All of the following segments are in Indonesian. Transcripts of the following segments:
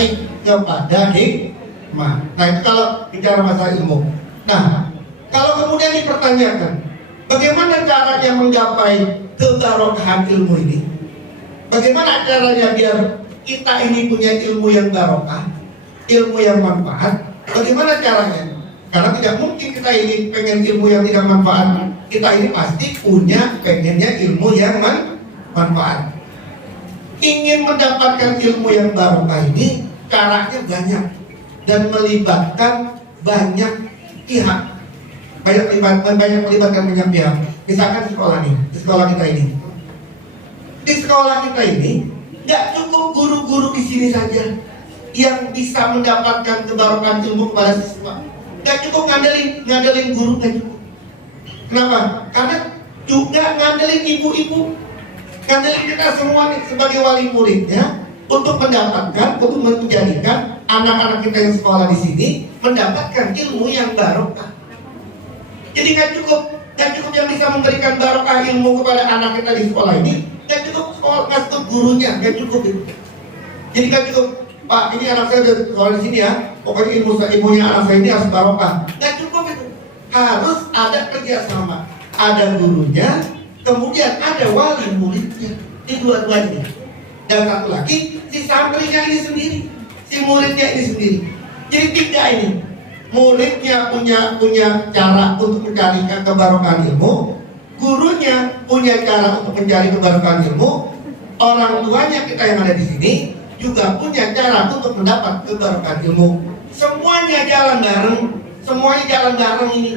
sampai kepada hikmah. Nah itu kalau bicara masalah ilmu. Nah kalau kemudian dipertanyakan, bagaimana caranya menggapai kebarokahan ilmu ini? Bagaimana caranya biar kita ini punya ilmu yang barokah, ilmu yang manfaat? Bagaimana caranya? Karena tidak mungkin kita ini pengen ilmu yang tidak manfaat. Kita ini pasti punya pengennya ilmu yang manfaat. Ingin mendapatkan ilmu yang barokah ini caranya banyak dan melibatkan banyak pihak. Banyak melibatkan banyak pihak. Misalkan sekolah nih, di sekolah kita ini. Di sekolah kita ini nggak cukup guru-guru di sini saja yang bisa mendapatkan kebarokan ilmu kepada siswa. Nggak cukup ngandelin guru, nggak cukup. Kenapa? Karena juga ngandelin ibu-ibu, ngandelin kita semua nih sebagai wali murid ya, untuk mendapatkan, untuk menjadikan anak-anak kita yang sekolah di sini mendapatkan ilmu yang barokah. Jadi nggak cukup yang bisa memberikan barokah ilmu kepada anak kita di sekolah ini. Gak cukup sekolah, gak cukup gurunya, gak cukup itu. Jadi gak cukup, Pak, ini anak saya udah sekolah di sini ya, pokoknya ilmunya anak saya ini harus barokah. Gak cukup itu. Harus ada kerjasama, ada gurunya, kemudian ada wali muridnya, di dua-duanya. Dan satu lagi, si santrinya ini sendiri, si muridnya ini sendiri. Jadi tiga ini, muridnya punya cara untuk mencari kebarokahan ilmu, gurunya punya cara untuk mencari kebarokahan ilmu, orang tuanya kita yang ada di sini juga punya cara untuk mendapat kebarokahan ilmu. Semuanya jalan bareng, semuanya jalan bareng ini,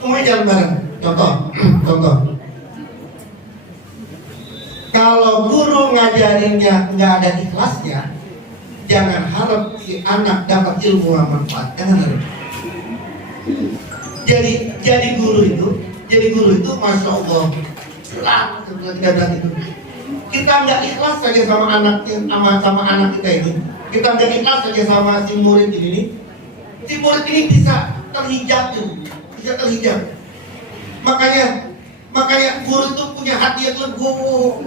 semuanya jalan bareng. Contoh. Kalau guru ngajarinnya nggak ada ikhlasnya, jangan harap si anak dapat ilmu yang manfaat. Jangan harap. Jadi guru itu masya Allah berat itu. Kita nggak ikhlas saja sama anak kita ini. Kita nggak ikhlas saja sama si murid ini. Si murid ini bisa terhijab tuh, bisa terhijab. Makanya guru itu punya hati yang legowo.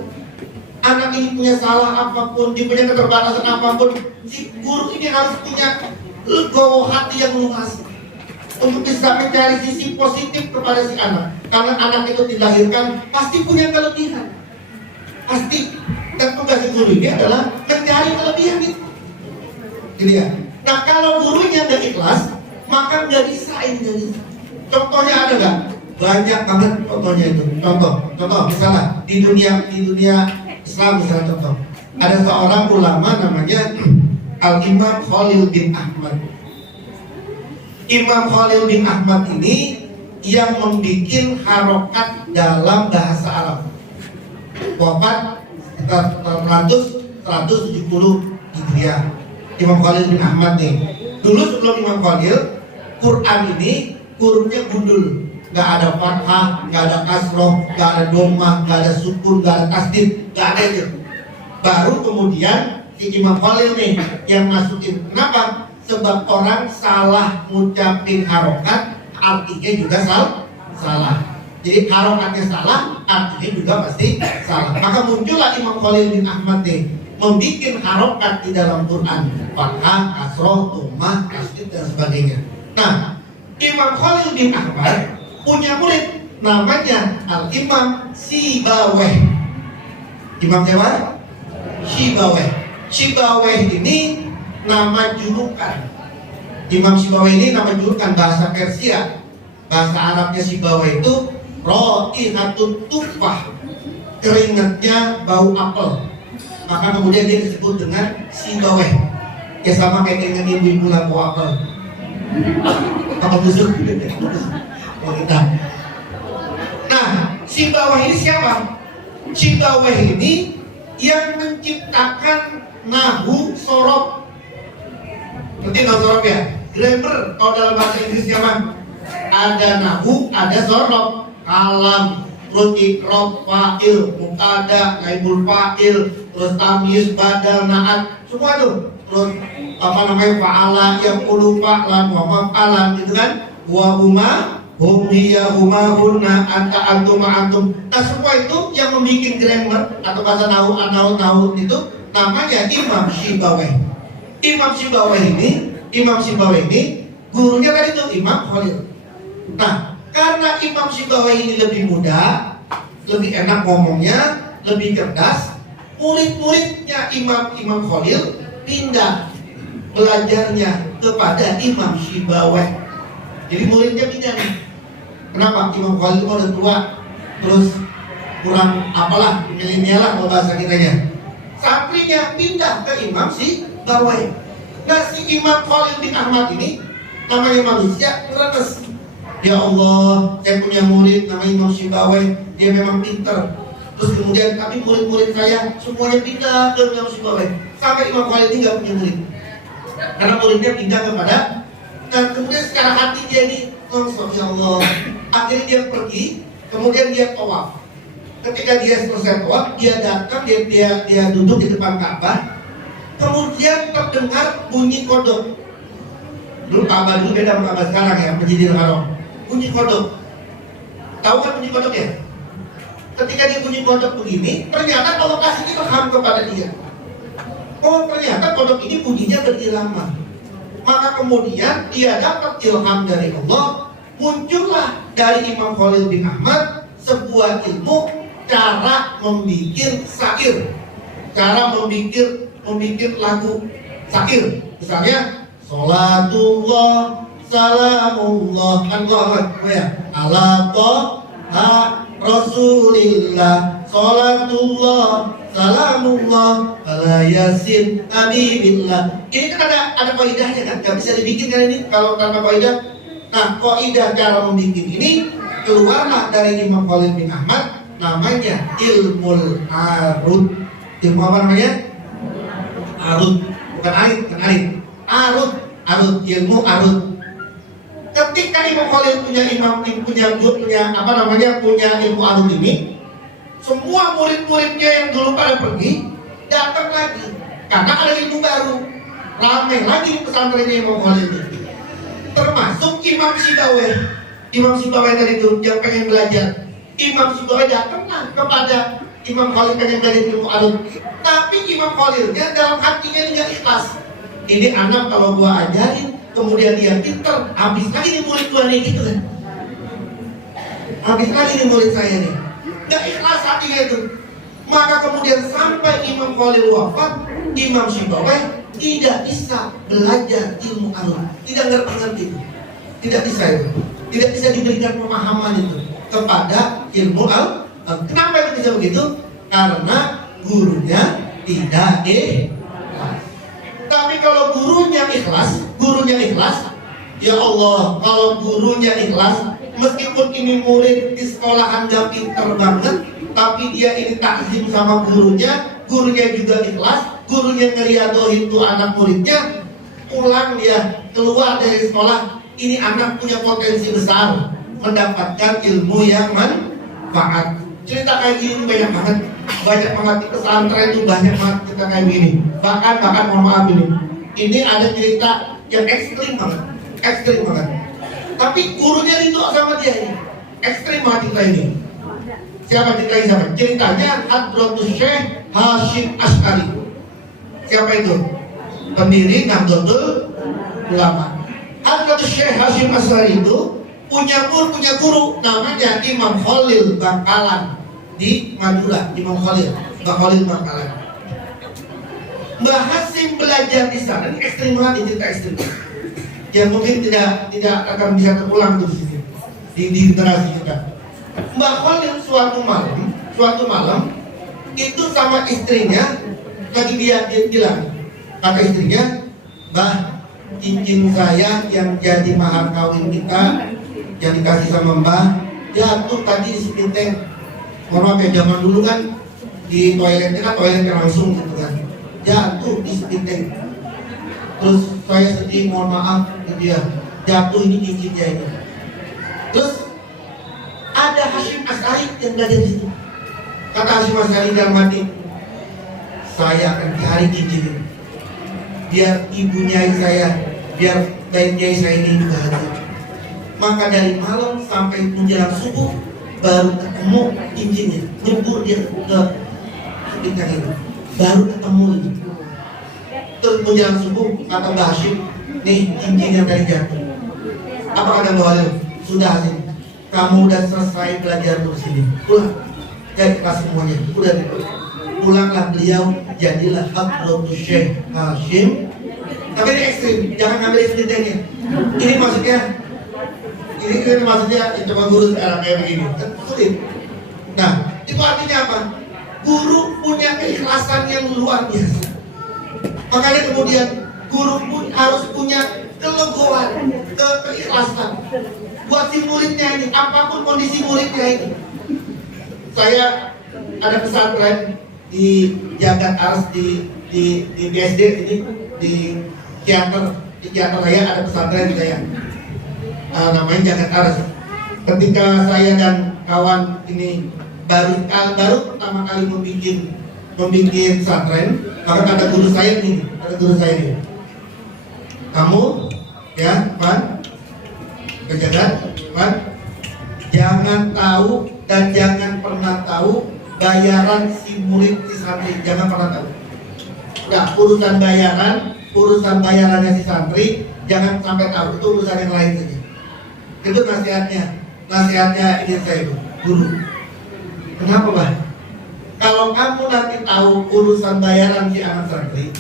Anak ini punya salah apapun, dia punya keterbatasan apapun, si guru ini harus punya legowo hati yang luas untuk bisa mencari sisi positif kepada si anak. Karena anak itu dilahirkan pasti punya kelebihan, pasti. Dan tugas guru ini adalah mencari kelebihan itu. Jadi ya. Nah kalau gurunya nggak ikhlas, maka nggak bisa ini. Contohnya ada nggak? Banyak banget contohnya itu. Contoh misalnya di dunia Islam misalnya contoh. Ada seorang ulama namanya Al-Imam Khalil bin Ahmad. Imam Khalil bin Ahmad ini yang membuat harokat dalam bahasa Arab. Wafat sekitar 170 Hijriah. Imam Khalil bin Ahmad nih. Dulu sebelum Imam Khalil, Quran ini hurufnya gundul, nggak ada fathah, nggak ada kasroh, nggak ada domah, nggak ada sukun, nggak ada tasdid, nggak ada itu. Baru kemudian si Imam Khalil nih yang masukin. Kenapa? Sebab orang salah ngucapin harokat, artinya juga salah. Jadi harokatnya salah, artinya juga pasti salah. Maka muncullah Imam Khalil bin Ahmad nih membuat harokat di dalam Quran, fathah, kasroh, domah, tasdid dan sebagainya. Nah, Imam Khalil bin Ahmad punya murid namanya Al-Imam Sibaweh. Imam siapa? Sibaweh ini nama julukan. Imam Sibaweh ini nama julukan bahasa Persia. Bahasa Arabnya Sibaweh itu Ra'ihatut tufah, keringatnya bau apel. Maka kemudian dia disebut dengan Sibaweh. Ya sama kayak keringat ibu-ibu lah bau apel. Apel busuk. Kita. Nah, Sibaweh ini siapa? Sibaweh ini yang menciptakan nahu sorob. Ngerti nahu sorob ya? Grammar kalau dalam bahasa Inggris apa? Ada nahu, ada sorob, kalam, terus ikrob, fa'il, mubtada, naibul fa'il, terus tamyiz, badal, naat, semua tuh. Terus fa'ala, yaqulu fa'lan, wa maf'alan gitu kan? Wa huma hum hiya huma hunna anta antum antum. Nah semua itu yang membuat grammar atau bahasa nahu itu namanya Imam Sibaweh. Imam Sibawai ini gurunya tadi itu Imam Khalil. Nah, karena Imam Sibawai ini lebih muda, lebih enak ngomongnya, lebih cerdas, murid-muridnya Imam Khalil pindah belajarnya kepada Imam Sibawai. Jadi muridnya pindah nih. Kenapa? Imam Khalil udah tua, terus kurang apalah, milenial lah kalau bahasa kitanya. Santrinya pindah ke Imam Sibawai. Nah, si Imam Khalil bin Ahmad ini namanya manusia ngeremes. Ya Allah, saya punya murid namanya Imam Sibawai, dia memang pinter. Terus kemudian kami murid-murid saya semuanya pindah ke Imam Sibawai. Sampai Imam Khalil ini nggak punya murid, karena muridnya pindah kepada. Dan kemudian secara hati dia ini langsung, ya Allah. Akhirnya dia pergi, kemudian dia tawaf. Ketika dia selesai tawaf, dia datang, dia duduk di depan Ka'bah. Kemudian terdengar bunyi kodok. Dulu Ka'bah dulu beda sama Ka'bah sekarang ya, Masjidil Haram. Bunyi kodok. Tahu kan bunyi kodok ya? Ketika dia bunyi kodok begini, ternyata Allah kasih ilham kepada dia. Oh, ternyata kodok ini bunyinya berirama. Maka kemudian dia dapat ilham dari Allah. Muncullah dari Imam Khalil bin Ahmad sebuah ilmu cara membuat syair, cara membuat lagu syair. Misalnya, Salatullah, salamullah, Allah ya, ala toha Rasulillah, salatullah, salamullah, ala yasin habibillah. Ini kan ada kaidahnya kan, gak bisa dibikin kan ini kalau tanpa kaidah. Nah, kaidah cara membuat ini keluarlah dari Imam Khalil bin Ahmad, namanya ilmul arud. Ilmu apa namanya? Arud, bukan arit. Arud, ilmu arud. Ketika Imam Khalil punya ilmu arud ini, semua murid-muridnya yang dulu pada pergi datang lagi karena ada ilmu baru. Ramai lagi pesantrennya Imam Khalil ini. Termasuk Imam Sibawai tadi itu yang pengen belajar. Imam Sibawai datanglah kepada Imam Khalil pengen belajar ilmu arud. Tapi Imam Khalilnya dalam hatinya tidak ikhlas. Ini anak kalau gua ajarin, kemudian dia pinter, habis lagi nih murid gua nih gitu kan. Habis lagi nih murid saya nih. Gak ikhlas hatinya itu. Maka kemudian sampai Imam Khalil wafat, Imam Sibawai tidak bisa belajar ilmu arud, tidak ngerti, tidak bisa itu, tidak bisa diberikan pemahaman itu kepada ilmu arud. Kenapa itu bisa begitu? Karena gurunya tidak ikhlas. Tapi kalau gurunya ikhlas, ya Allah, kalau gurunya ikhlas, meskipun ini murid di sekolahan gak pinter banget, tapi dia ini takzim sama gurunya juga ikhlas, gurunya ngeriadohin tuh anak muridnya, pulang dia keluar dari sekolah, ini anak punya potensi besar mendapatkan ilmu yang manfaat. Cerita kayak gini banyak banget di pesantren itu, banyak banget cerita kayak gini. Bahkan mohon maaf ini ada cerita yang ekstrim banget. Tapi gurunya rindu sama dia ini, ekstrim banget cerita ini. Siapa cerita siapa? Ceritanya Hadratus Syekh Hasyim Asy'ari. Siapa itu? Pendiri Nahdlatul Ulama. Hadratus Syekh Hasyim Asy'ari itu punya guru namanya Imam Khalil Bangkalan di Madura. Imam Khalil Bangkalan. Mbah Hasyim belajar di sana. Ini ekstrim banget, cerita ekstrim. Yang mungkin tidak akan bisa terulang tuh di generasi kita. Mbah Khalil suatu malam itu sama istrinya lagi dia bilang, kata istrinya, Mbah, cincin saya yang jadi mahar kawin kita yang dikasih sama Mbah jatuh tadi di sepinteng. Mohon maaf ya, zaman dulu kan di toiletnya langsung gitu kan, jatuh di sepinteng. Terus saya sedih, mohon maaf gitu ya, jatuh ini cincinnya ini. Terus ada Hasyim Asy'ari yang belajar di situ. Kata Hasyim Asy'ari dalam hati, saya akan cari cincin ini, biar ibunya saya, biar baiknya saya ini bahagia. Maka dari malam sampai menjelang subuh baru ketemu cincinnya, nyebur dia ke bintang itu, baru ketemu itu. Terus menjelang subuh kata Mbak Hashim, nih cincin yang tadi jatuh. Apa kata Mbak Walil? Sudah sih, kamu udah selesai belajar di sini, pulang. Jadi kasih semuanya, udah deh. Pulanglah beliau, jadilah Hadratus Syekh Hashim. Tapi ini ekstrim, jangan ngambil istidanya. Ini maksudnya, ini maksudnya coba guru sekarang kayak begini, kan sulit. Nah, itu artinya apa? Guru punya keikhlasan yang luar biasa. Makanya kemudian guru pun harus punya kelegoan, keikhlasan. Buat si muridnya ini, apapun kondisi muridnya ini. Saya ada pesantren di Jagat Ars di BSD ini, di teater Raya ada pesantren saya. Namanya Jagat Ars. Ketika saya dan kawan ini baru pertama kali membuat pesantren, maka kata guru saya ini, kamu ya Pak penjaga Pak, jangan tahu dan jangan pernah tahu bayaran si murid si santri, jangan pernah tahu. Udah urusan bayarannya si santri jangan sampai tahu, itu urusan yang lain saja. Itu nasihatnya ini saya guru. Kenapa Pak? Kalau kamu nanti tahu urusan bayaran si anak santri,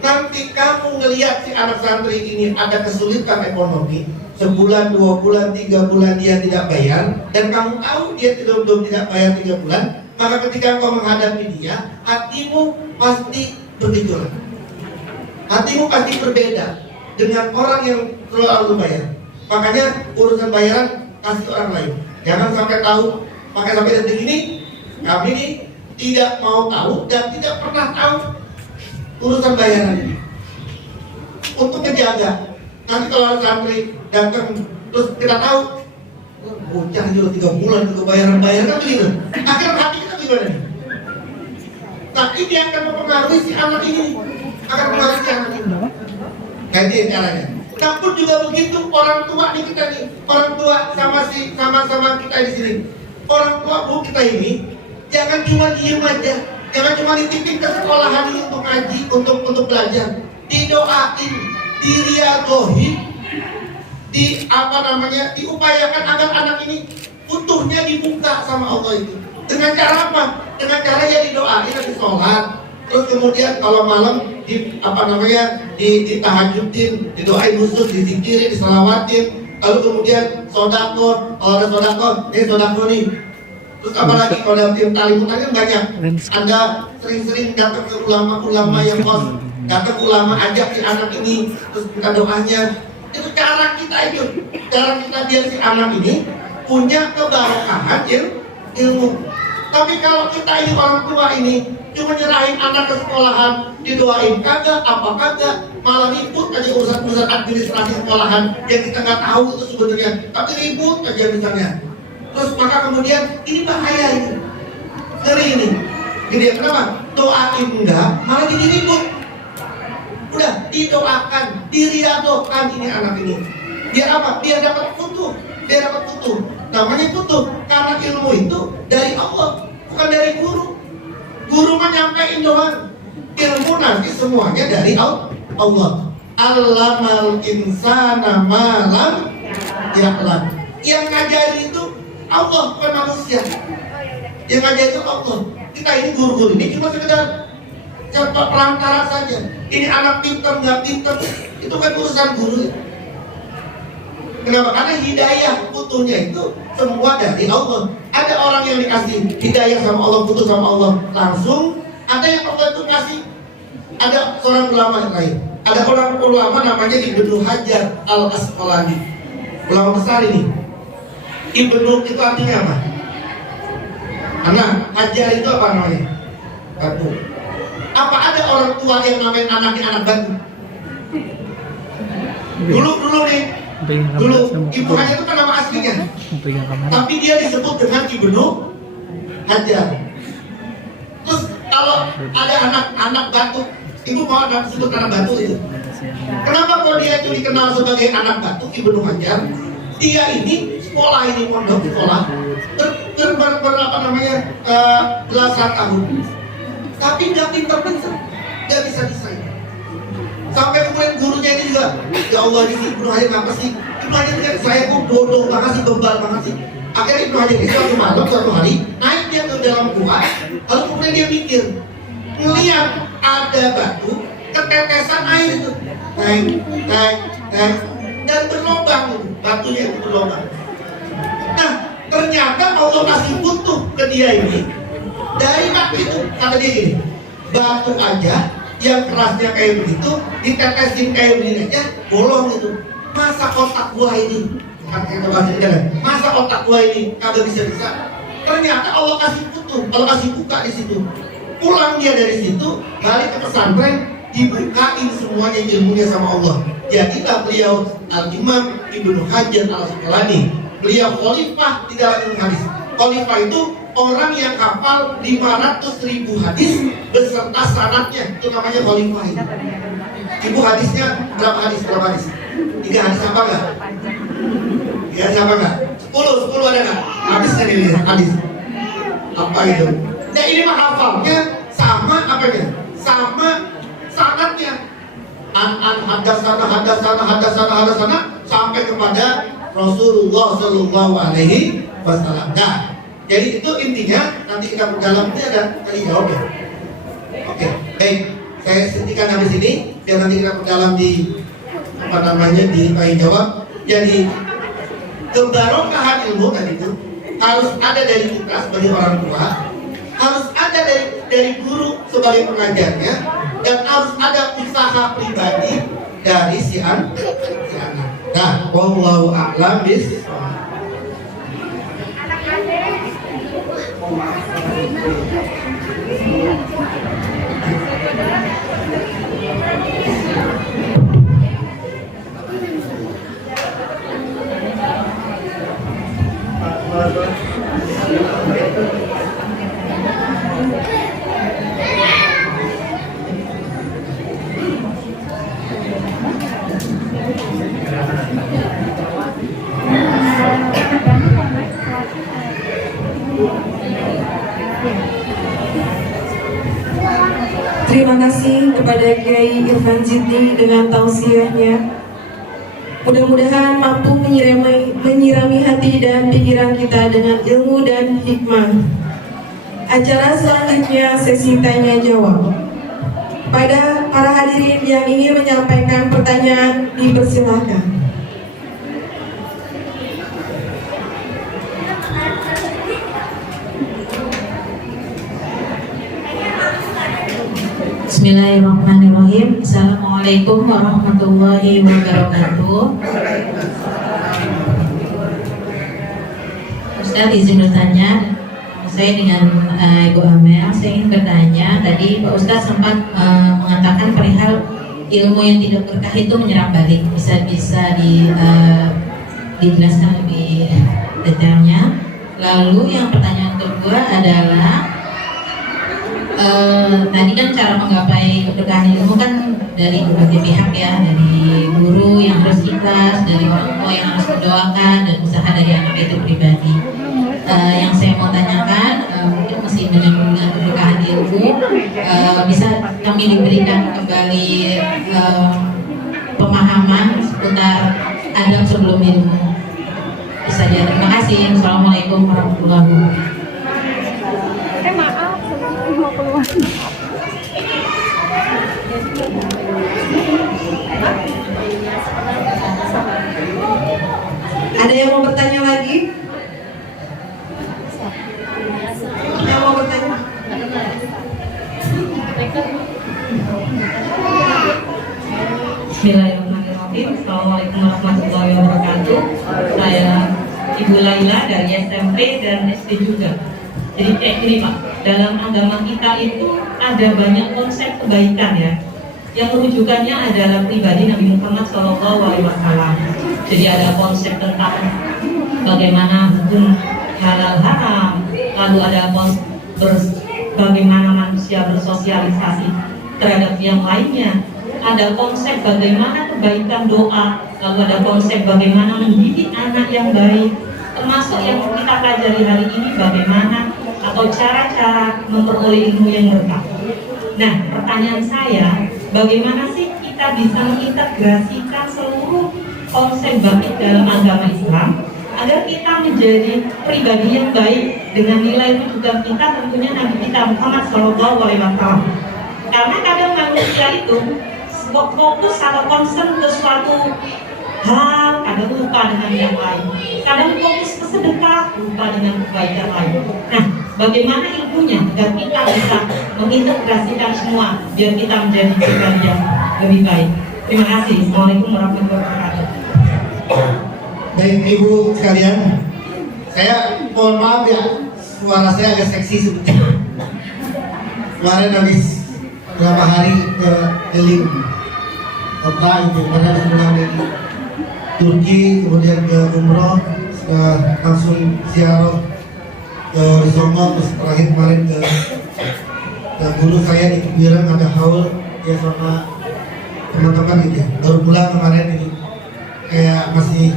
nanti kamu ngelihat si anak santri ini ada kesulitan ekonomi, sebulan, 2 bulan, 3 bulan dia tidak bayar, dan kamu tahu dia belum tidak bayar 3 bulan, maka ketika kau menghadapi dia, hatimu pasti bergejolak. Hatimu pasti berbeda dengan orang yang selalu bayar. Makanya urusan bayaran kasih orang lain. Jangan sampai tahu. Maka sampai detik ini kami ini tidak mau tahu dan tidak pernah tahu urusan bayaran ini. Untuk menjaga. Nanti kalau ada santri datang terus kita tahu bocah juga 3 bulan juga bayaran kan begitu. Akhirnya hati kita gimana nih? Nah ini akan mempengaruhi si anak ini, akan mempengaruhi si anak ini. Ganti caranya. Namun juga begitu orang tua nih kita nih, orang tua sama kita di sini. Orang tua bu kita ini jangan cuma diem aja, jangan cuma dititip ke sekolahan ini untuk ngaji, untuk belajar. Didoain, diriadohi, diupayakan agar anak ini utuhnya dibuka sama Allah itu. Dengan cara apa? Dengan cara ya didoain di sholat. Terus kemudian kalau malam ditahajudin, didoain khusus, dizikirin, diselawatin. Lalu kemudian sodako, kalau ada sodako, ini sodako nih. Terus apalagi kalau dalam tim talimutan kan banyak. Anda sering-sering datang ke ulama-ulama yang kos, datang ulama ajak si anak ini, terus minta doanya. Itu cara kita itu, cara kita biar si anak ini punya keberkahan ilmu. Tapi kalau kita ini orang tua ini cuma nyerahin anak ke sekolahan, didoain kagak, apa kagak, malah ribut aja urusan administrasi sekolahan yang kita nggak tahu itu sebenarnya, tapi ribut aja misalnya. Terus maka kemudian ini bahaya ini, ngeri ini. Jadi kenapa? Doain enggak, malah jadi ribut. Udah didoakan, diriadokan ini anak ini. Biar apa? Biar dapat futuh, Namanya futuh karena ilmu itu dari Allah, bukan dari guru. Guru mah nyampein doang. Ilmu nanti semuanya dari Allah. Allamal insana ma lam ya'lam. Yang ngajari itu Allah, bukan manusia. Yang ngajari itu Allah. Kita ini guru-guru ini cuma sekedar perantara saja. Ini anak pintar nggak pintar itu kan urusan guru. Kenapa? Karena hidayah utuhnya itu semua dari Allah. Ada orang yang dikasih hidayah sama Allah, putus sama Allah langsung. Ada yang Allah itu kasih. Ada seorang ulama yang lain. Ada orang ulama namanya Ibnu Hajar Al-Asqalani. Ulama besar ini. Ibnu itu artinya apa? Anak. Hajar itu apa namanya? Batu. Apa ada orang tua yang namain anaknya anak batu? Dulu nih. Dulu Ibu Hajar itu kan nama aslinya, tapi dia disebut dengan Ibnu Hajar. Terus kalau ada anak batu, ibu mau disebut anak batu itu. Kenapa kalau dia itu dikenal sebagai anak batu Ibnu Hajar? Dia ini sekolah, ini pondok sekolah belasan tahun, tapi nggak pintar-pintar, nggak bisa. Sampai kemudian gurunya ini juga, ya Allah ini si Ibnu Hajar ngapa sih? Ibnu Hajar kan saya kok bodoh banget sih, bebal banget sih. Akhirnya Ibnu Hajar ini suatu malam, suatu hari naik dia ke dalam gua, lalu kemudian dia mikir, ngelihat ada batu ketetesan air itu, dan berlubang itu, batunya itu berlubang. Nah, ternyata Allah kasih butuh ke dia ini dari batu itu. Kata dia gini, batu aja yang kerasnya kayak begitu ditetesin kayak begini aja bolong itu. Masa otak gua ini, masa otak gua ini kagak bisa. Ternyata Allah kasih butuh, Allah kasih buka di situ. Pulang dia dari situ, balik ke pesantren, dibukain semuanya ilmunya sama Allah. Jadilah beliau Al-Imam Ibnu Hajar Al-Asqalani. Beliau khalifah di dalam ilmu hadis. Khalifah itu orang yang hafal 500.000 hadis beserta sanadnya, itu namanya khalifah. Ibu hadisnya berapa hadis? 3 hadis apa enggak? 3 hadis apa enggak? 10 ada enggak? Hadisnya ini hadis. Apa itu? Nah ini mah hafalnya sama apanya? Sama sanadnya. Hadasana sampai kepada Rasulullah Shallallahu Alaihi Wasallam. Nah, jadi itu intinya. Nanti kita berdalam ini ada tadi jawabnya. Oke, baik. Saya hentikan habis ini biar nanti kita berdalam di di tanya jawab. Jadi kebarokahan ilmu tadi itu harus ada dari kita sebagai orang tua, harus ada dari guru sebagai pengajarnya, dan harus ada usaha pribadi dari si anak. Nah, wallahu a'lam bishawab. Terima kasih kepada Kiai Irfan Zidni dengan tausiahnya. Mudah-mudahan mampu menyirami hati dan pikiran kita dengan ilmu dan hikmah. Acara selanjutnya sesi tanya jawab. Pada para hadirin yang ingin menyampaikan pertanyaan, dipersilahkan. Bismillahirrahmanirrahim. Assalamualaikum warahmatullahi wabarakatuh. Ustaz izin bertanya. Saya dengan Ibu Amel. Saya ingin bertanya. Tadi Pak Ustaz sempat mengatakan perihal ilmu yang tidak berkah itu menyerang balik. Bisa dijelaskan lebih detailnya. Lalu yang pertanyaan kedua adalah tadi kan cara menggapai keberkahan ilmu kan dari berbagai pihak ya, dari guru yang harus ikhlas, dari orang tua yang harus mendoakan, dan usaha dari anak itu pribadi. Yang saya mau tanyakan, mungkin masih menyambung dengan keberkahan ilmu, bisa kami diberikan kembali pemahaman seputar adab sebelum ilmu. Bisa ya, terima kasih. Assalamualaikum warahmatullahi wabarakatuh. Ada yang mau bertanya lagi? Yang mau bertanya? Bismillahirrahmanirrahim. Assalamualaikum warahmatullahi wabarakatuh. Saya Ibu Laila dari SMP dan SD juga. Jadi kayak gini Pak, dalam agama kita itu ada banyak konsep kebaikan ya, yang rujukannya adalah pribadi Nabi Muhammad SAW. Jadi ada konsep tentang bagaimana hukum halal haram, lalu ada konsep bagaimana manusia bersosialisasi terhadap yang lainnya, ada konsep bagaimana kebaikan doa, lalu ada konsep bagaimana mendidik anak yang baik, termasuk yang kita pelajari hari ini bagaimana atau cara-cara memperoleh ilmu yang berkah. Nah, pertanyaan saya, bagaimana sih kita bisa mengintegrasikan seluruh konsep baik dalam agama Islam agar kita menjadi pribadi yang baik dengan nilai rujukan kita tentunya Nabi kita Muhammad SAW. Karena kadang manusia itu fokus atau concern ke suatu hal, kadang lupa dengan yang lain. Kadang fokus ke sedekah, lupa dengan kebaikan lain. Nah, bagaimana ilmunya agar kita bisa mengintegrasikan semua biar kita menjadi pribadi yang lebih baik. Terima kasih. Assalamualaikum warahmatullahi wabarakatuh. Baik ibu sekalian, saya mohon maaf ya, suara saya agak seksi sebetulnya. Kemarin habis beberapa hari ke keliling kota itu, karena pulang dari Turki, kemudian ke umroh, sudah langsung ziarah ke Rizoma, terus terakhir kemarin ke guru saya di Kebuiran, ada haul ya sama teman-teman gitu ya. Baru pulang kemarin ini, kayak masih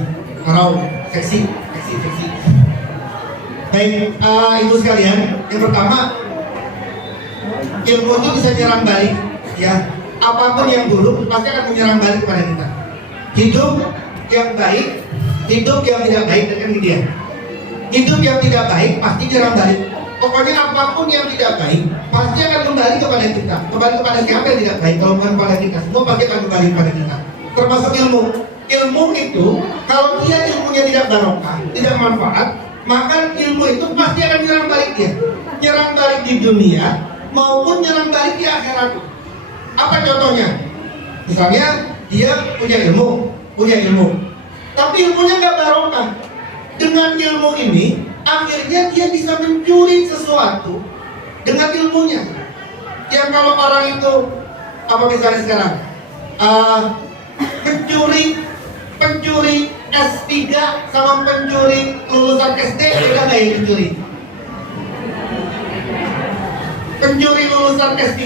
karau, seksi. Baik, ibu sekalian, yang pertama, ilmu itu bisa nyerang balik, ya. Apapun yang buruk pasti akan menyerang balik pada kita. Hidup yang baik, hidup yang tidak baik, dengan dia. Hidup yang tidak baik pasti nyerang balik. Pokoknya apapun yang tidak baik pasti akan kembali kepada kita. Kembali kepada siapa yang tidak baik? Kalau bukan kepada kita, semua pasti akan kembali kepada kita. Termasuk ilmu. Ilmu itu kalau dia ilmunya tidak barokah, tidak manfaat, maka ilmu itu pasti akan nyerang balik dia. Nyerang balik di dunia maupun nyerang balik di akhirat. Apa contohnya? Misalnya dia punya ilmu, tapi ilmunya nggak barokah. Dengan ilmu ini, akhirnya dia bisa mencuri sesuatu dengan ilmunya. Yang kalau orang itu, apa misalnya sekarang, pencuri S3 sama pencuri lulusan SD, beda nggak yang mencuri? Pencuri lulusan S3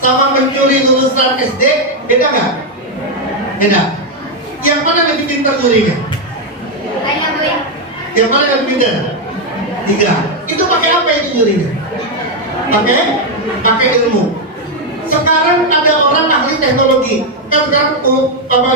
sama pencuri lulusan SD, beda nggak? Beda. Yang mana lebih pintar curinya? Yang mana lebih pintar? 3. Itu pakai apa itu curinya? Pakai ilmu. Sekarang ada orang ahli teknologi. Kan sekarang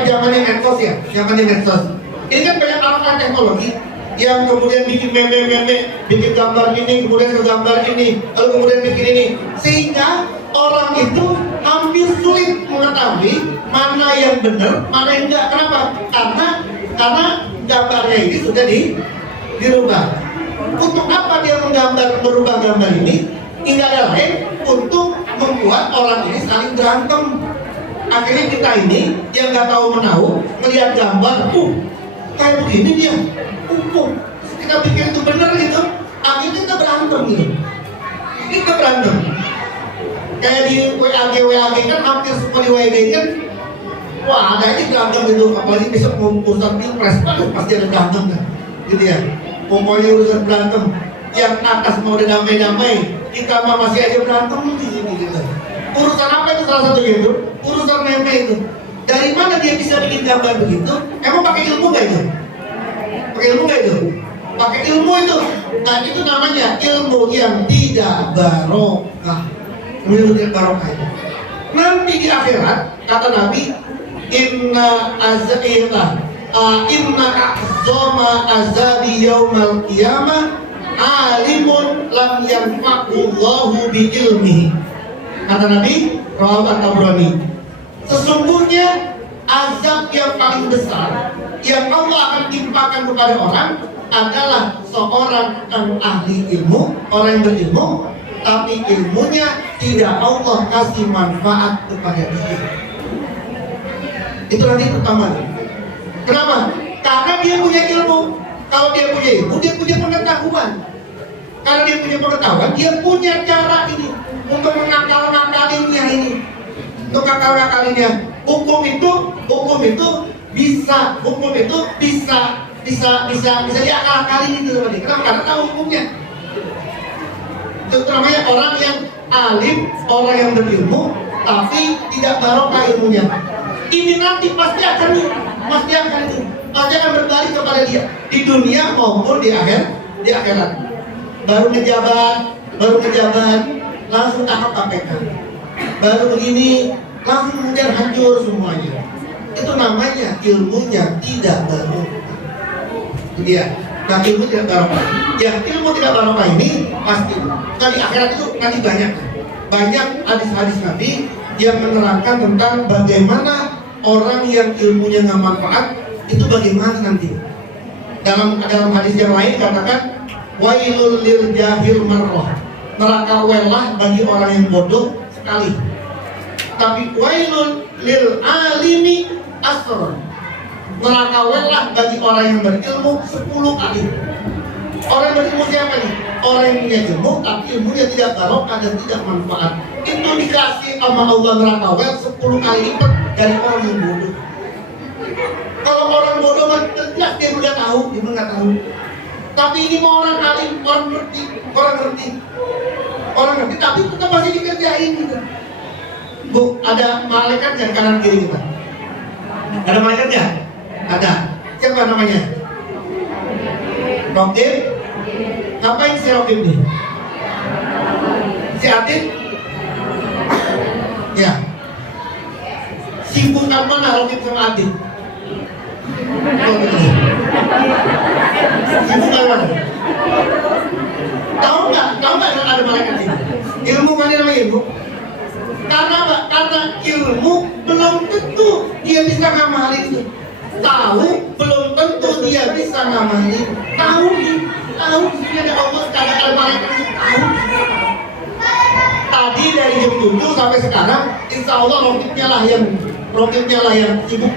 zamannya medsos ya, zamannya medsos. Ini kan banyak orang ahli teknologi yang kemudian bikin meme, bikin gambar ini, kemudian ke gambar ini, lalu kemudian bikin ini, sehingga orang itu hampir sulit mengetahui mana yang benar, mana yang enggak. Kenapa? Karena gambarnya ini sudah dirubah. Untuk apa dia merubah gambar ini? Tidak ada lain untuk membuat orang ini saling berantem. Akhirnya kita ini yang nggak tahu menahu melihat gambar, kayak begini dia, kita pikir itu benar gitu, akhirnya kita berantem gitu. Kita berantem. Kayak di WAG kan hampir semua di WAG kan, wah ada ini berantem itu, apalagi besok mau urusan pilpres, pasti ada berantem kan, gitu ya. Pokoknya urusan berantem, yang atas mau udah damai-damai, kita mah masih aja berantem di sini gitu. Urusan apa itu salah satu gitu? Urusan meme itu. Dari mana dia bisa bikin gambar begitu? Emang pakai ilmu nggak itu? Pakai ilmu nggak itu? Pakai ilmu itu. Nah itu namanya ilmu yang tidak barokah. Ilmu tidak barokah itu. Nanti di akhirat kata Nabi, inna a'zama azabi yaumal qiyamah alimun lam yanfa'ullahu bi ilmihi. Kata Nabi, rawahu At-Tabrani, sesungguhnya azab yang paling besar yang Allah akan timpakan kepada orang adalah seorang yang ahli ilmu, orang yang berilmu, tapi ilmunya tidak Allah kasih manfaat kepada dia. Itu nanti pertama. Kenapa? Karena dia punya ilmu. Kalau dia punya ilmu, dia punya pengetahuan. Karena dia punya pengetahuan, dia punya cara ini untuk mengakal-ngakalinnya ini. Untuk ngakal-ngakalinnya. Hukum itu bisa diakal-akalin itu tadi. Kenapa? Karena tahu hukumnya. Itu namanya orang yang alim, orang yang berilmu, tapi tidak barokah ilmunya. Ini nanti pasti akan berbalik kepada dia di dunia maupun di akhirat. Baru ngejabat, langsung tangkap KPK. Baru begini langsung kemudian hancur semuanya. Itu namanya ilmunya tidak barokah. Itu dia. Nah, ilmu tidak barokah. Ya, ilmu tidak barokah ini pasti. Nah, di akhirat itu nanti banyak hadis-hadis Nabi yang menerangkan tentang bagaimana orang yang ilmunya nggak manfaat itu bagaimana nanti. Dalam hadis yang lain katakan wailul lil jahil marrah. Neraka welah bagi orang yang bodoh sekali. Tapi wailul lil alimi asr. Neraka welah bagi orang yang berilmu 10 kali. Orang berilmu siapa nih? Orang yang punya ilmu tapi ilmunya tidak barokah dan tidak manfaat. Itu dikasih sama Allah neraka wel 10 kali lipat dari orang yang bodoh. Kalau orang bodoh kan jelas dia udah tahu, dia nggak tahu. Tapi ini mau orang alim, orang ngerti, tapi kita masih dikerjain gitu. Bu, ada malaikat yang kanan kiri kita? Ada malaikat ya? Ada. Siapa namanya? Rokib. Ngapain si Rokib nih? Si Atin? Ya. Sibukan mana Rokib sama Atin? Sibukan mana? Tahu nggak ada malaikat ini? Ilmu mana namanya ilmu? Karena apa? Karena ilmu belum tentu dia bisa ngamalin itu. Tahu belum tentu dia bisa ngamalin. Tahu ada Allah, ada malaikat itu tahu. Tadi dari jam 7 sampai sekarang, insya Allah rokibnya lah yang sibuk.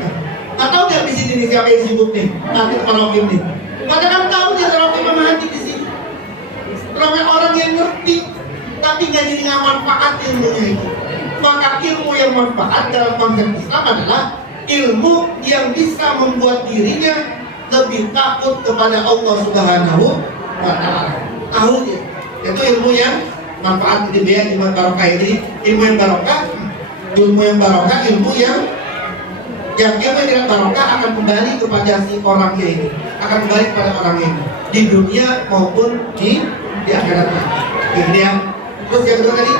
Nggak tahu nggak di sini nih siapa yang sibuk nih? Nanti depan rokib nih. Padahal kan tahu dia rokib sama hati di sini. Orang yang ngerti, tapi nggak jadi nggak manfaat ilmunya itu. Maka ilmu yang manfaat dalam konsep Islam adalah ilmu yang bisa membuat dirinya lebih takut kepada Allah Subhanahu wa Ta'ala. Tahu dia, itu ilmu yang manfaat di dunia, ilmu barokah ini, ilmu yang barokah, ilmu yang tidak barokah akan kembali kepada si orangnya ini, akan kembali kepada orangnya ini di dunia maupun di akhirat. Ini yang terus yang kedua tadi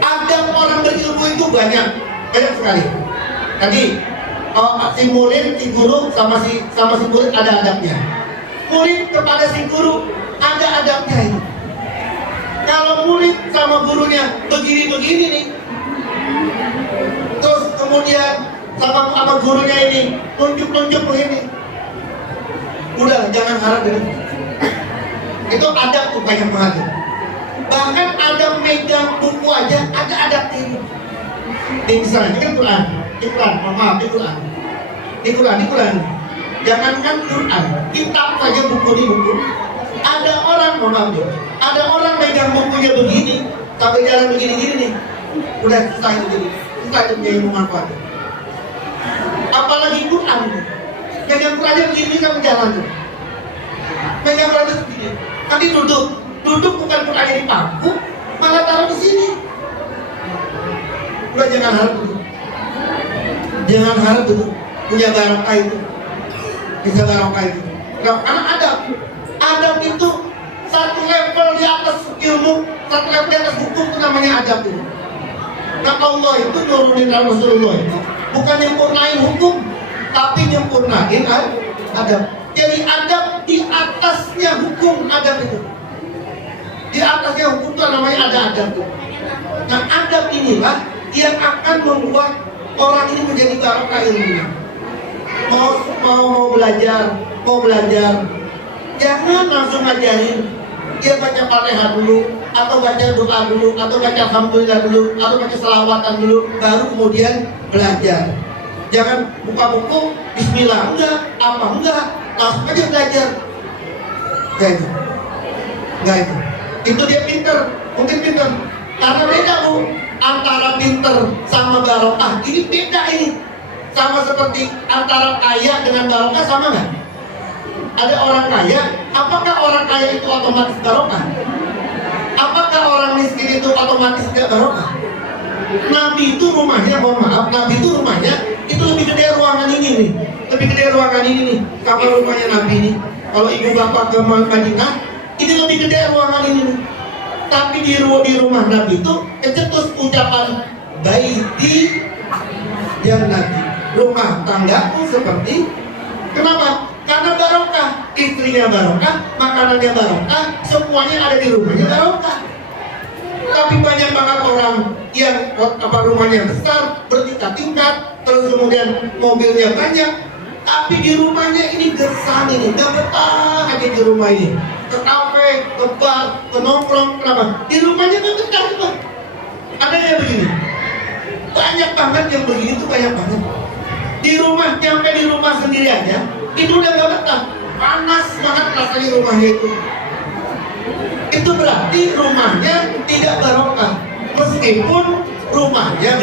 adab orang berilmu itu banyak sekali. Tadi si murid, si guru sama si murid ada adabnya. Murid kepada si guru ada adabnya itu. Kalau murid sama gurunya begini-begini nih, terus kemudian sama gurunya ini nunjuk begini, udah jangan harap dari itu adab tuh banyak banget. Bahkan ada megang buku aja ada adab ini. Misalnya ini kan Quran. Jangankan Quran, kitab saja buku. Ada orang megang bukunya begini, sampai jalan begini-gini nih, udah susah itu punya ilmu manfaat. Apalagi Quran, megang Qurannya begini sampai jalan tuh, megang Qurannya begini. Nanti duduk bukan Qurannya di pangku, malah taruh di sini. Udah jangan harap itu punya barokah itu, bisa barokah itu. Karena adab itu satu level di atas ilmu, satu level di atas hukum itu namanya adab itu. Nah Allah itu nurunin Rasulullah itu bukan nyempurnain hukum, tapi nyempurnain adab. Jadi adab di atasnya hukum, adab itu. Di atasnya hukum itu namanya ada adab itu. Nah adab inilah yang akan membuat orang ini menjadi barokah ilmunya. Mau belajar, jangan langsung ngajarin dia baca Fatihah dulu, atau baca doa dulu, atau baca alhamdulillah dulu, atau baca selawatan dulu, baru kemudian belajar. Jangan buka buku, bismillah enggak, langsung aja belajar. Enggak itu. Itu dia mungkin pinter. Karena beda antara pinter sama barokah. Ini beda ini. Sama seperti antara kaya dengan barokah, sama nggak? Ada orang kaya, apakah orang kaya itu otomatis barokah? Apakah orang miskin itu otomatis tidak barokah? Nabi itu rumahnya, Nabi itu rumahnya itu lebih gede ruangan ini nih, Kalau rumahnya Nabi ini, kalau ibu bapak ke Madinah, ini lebih gede ruangan ini nih. Tapi di rumah Nabi itu kecetus ucapan baiti yang Nabi, rumah tanggaku seperti. Kenapa? Karena barokah, istrinya barokah, makanannya barokah, semuanya ada di rumahnya barokah. Tapi banyak banget orang yang rumahnya besar, bertingkat-tingkat, terus kemudian mobilnya banyak, tapi di rumahnya ini gersang ini, gak betah aja di rumah ini. Ke kafe, ke bar, ke nongkrong, kenapa? Di rumahnya gak betah juga. Ada yang begini, banyak banget yang begini tuh banyak banget. Di rumah, nyampe di rumah sendiri aja, itu udah gak betah, panas banget rasanya rumahnya itu. Itu berarti rumahnya tidak barokah, meskipun rumahnya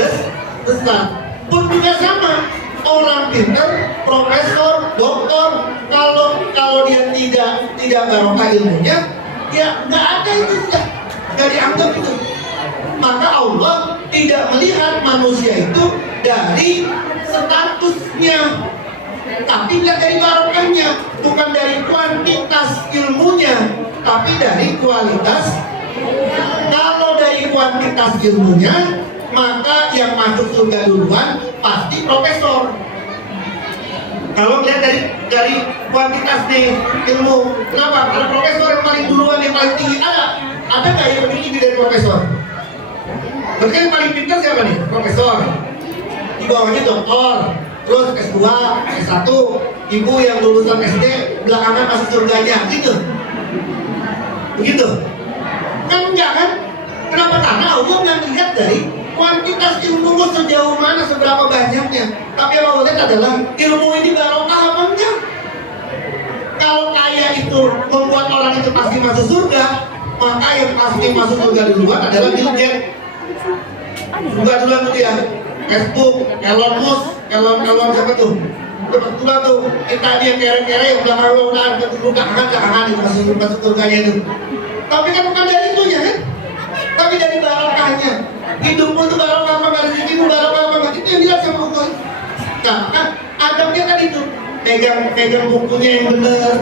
besar. Pun juga sama, orang pintar, profesor, doktor, kalau dia tidak barokah ilmunya, ya nggak ada itu, sudah nggak dianggap itu. Maka Allah tidak melihat manusia itu dari statusnya, tapi tidak dari barokahnya, bukan dari kuantitas ilmunya, tapi dari kualitas. Kalau dari kuantitas ilmunya, maka yang masuk surga duluan pasti profesor. Kalau lihat dari kuantitas nih ilmu, kenapa? Karena profesor yang paling duluan, yang paling tinggi ada nggak yang lebih tinggi dari profesor? Berarti yang paling pintar siapa nih? Profesor. Di bawahnya doktor, terus S2, S1, ibu yang lulusan SD, belakangan masuk surganya, gitu. Begitu? Kan enggak kan? Kenapa? Karena Allah yang lihat dari kuantitas ilmu sejauh mana, seberapa banyaknya. Tapi yang Allah lihat adalah ilmu ini barokah apa enggak? Kalau kaya itu membuat orang itu pasti masuk surga, maka yang pasti masuk surga duluan adalah Bill Gates. Surga duluan tuh dia. Facebook, Elon Musk, Elon siapa tuh? Kebetulan tuh kita dia kere-kere yang belakang lo udah belakangan itu masuk surganya itu. Tapi kan bukan dari itunya kan? Tapi dari barokahnya. Hidupmu itu barokah apa, rezekimu barokah apa, itu yang dilihat sama Allah. Nah, kan adabnya kan itu, pegang bukunya yang benar,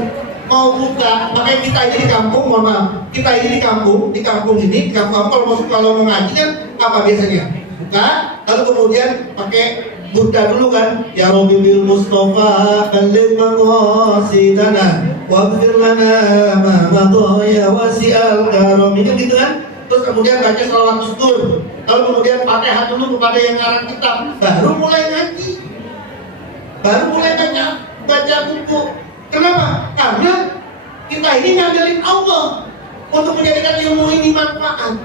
mau buka. Makanya kita ini di kampung, mohon maaf, kita ini di kampung ini, kalau mau ngaji kan apa biasanya? Buka, lalu kemudian pakai Buddha dulu kan, ya Rabbi bil Mustafa balligh maqasidana waghfir lana ma madha ya wasi'al karam, gitu kan. Terus kemudian baca sholawat tusdur, lalu kemudian Fatihah dulu kepada yang ngarang kitab, baru mulai ngaji, baru mulai baca buku. Kenapa? Karena kita ini ngandelin Allah untuk menjadikan ilmu ini manfaat,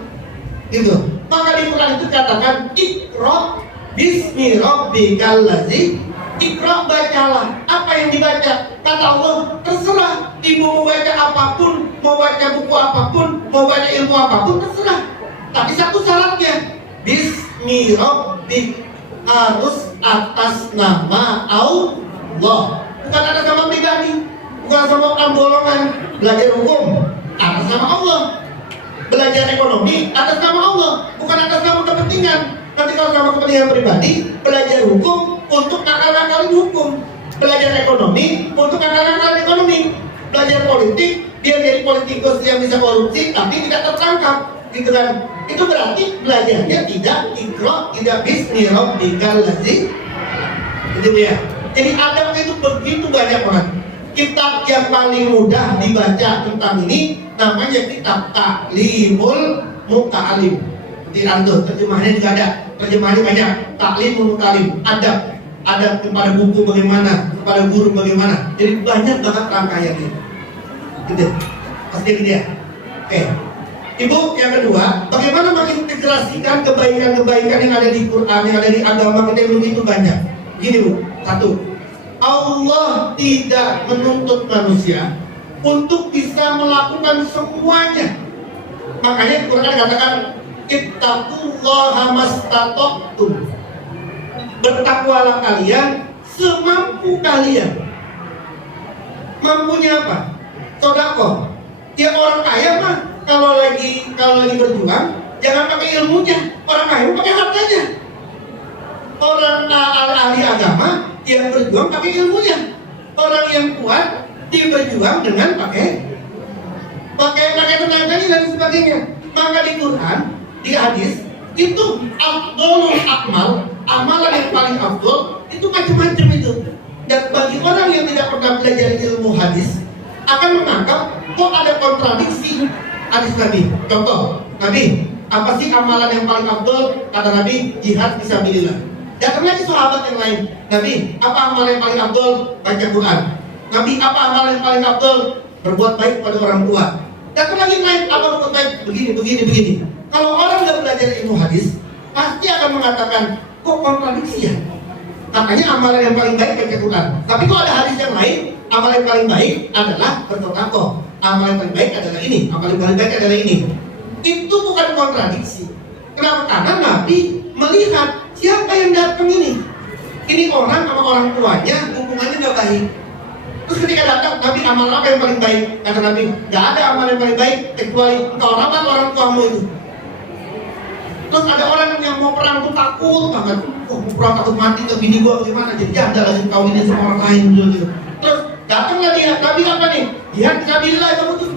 gitu. Maka di Quran itu katakan Iqra bismi rabbikal ladzi, Iqra, bacalah. Apa yang dibaca? Kata Allah, terserah ibu mau baca apapun, mau baca buku apapun, mau baca ilmu apapun, terserah. Tapi satu syaratnya, bismi rabbik, harus atas nama Allah, bukan atas nama pribadi, bukan sama orang golongan. Belajar hukum atas nama Allah, belajar ekonomi atas nama Allah, bukan atas nama kepentingan. Nanti kalau sama kepentingan pribadi, belajar hukum untuk ngakal-ngakalin hukum, belajar ekonomi untuk ngakal-ngakalin ekonomi, belajar politik biar jadi politikus yang bisa korupsi tapi tidak tertangkap, gitu kan? Itu berarti belajarnya tidak Iqra, tidak bismi rabbikal ladzi, gitu ya. Jadi adab itu begitu banyak banget. Kitab yang paling mudah dibaca tentang ini namanya kitab Ta'limul Muta'alim. Dirantuh, terjemahannya juga ada, terjemahannya banyak. Ta'limul Muta'alim, adab kepada buku bagaimana, kepada guru bagaimana. Jadi banyak banget rangkaiannya, gitu. Pasti gitu ya. Oke, Ibu, yang kedua, bagaimana mengintegrasikan kebaikan-kebaikan yang ada di Quran, yang ada di agama kita yang begitu banyak. Gini Bu, satu, Allah tidak menuntut manusia untuk bisa melakukan semuanya. Makanya Quran katakan ittaqullaha mastata'tum, bertakwalah kalian semampu kalian. Mampunya apa? Sedekah. Ya orang kaya mah kalau lagi berjuang jangan pakai ilmunya, orang kaya pakai hartanya. Orang ahli agama yang berjuang pakai ilmunya. Orang yang kuat dia berjuang dengan pakai tenaganya dan sebagainya. Maka di Quran, di hadis, itu afdolul akmal, amalan yang paling afdol, itu macam-macam itu. Dan bagi orang yang tidak pernah belajar ilmu hadis, akan menganggap kok ada kontradiksi hadis Nabi. Contoh, Nabi, apa sih amalan yang paling afdol? Kata Nabi, jihad fisabilillah. Datang lagi sahabat yang lain, Nabi, apa amalan yang paling afdol? Baca Quran. Nabi, apa amalan yang paling afdol? Berbuat baik kepada orang tua. Datang lagi yang lain, apa berbuat baik? Begini. Kalau orang nggak belajar ilmu hadis, pasti akan mengatakan, kok kontradiksi ya? Katanya amalan yang paling baik baca Quran. Tapi kok ada hadis yang lain, amalan yang paling baik adalah bersedekah. Amalan yang paling baik adalah ini, amalan yang paling baik adalah ini. Itu bukan kontradiksi. Kenapa? Karena Nabi melihat siapa yang datang ini. Ini orang sama orang tuanya hubungannya nggak baik. Terus ketika datang, Nabi, amal apa yang paling baik? Kata Nabi, nggak ada amal yang paling baik kecuali engkau rawat orang tuamu itu. Terus ada orang yang mau perang tuh takut banget. Oh, mau perang takut mati ke bini gua bagaimana? Jadi janda lagi kawinin sama orang lain gitu. Terus datanglah dia, Nabi apa nih? Jihad fisabilillah itu betul.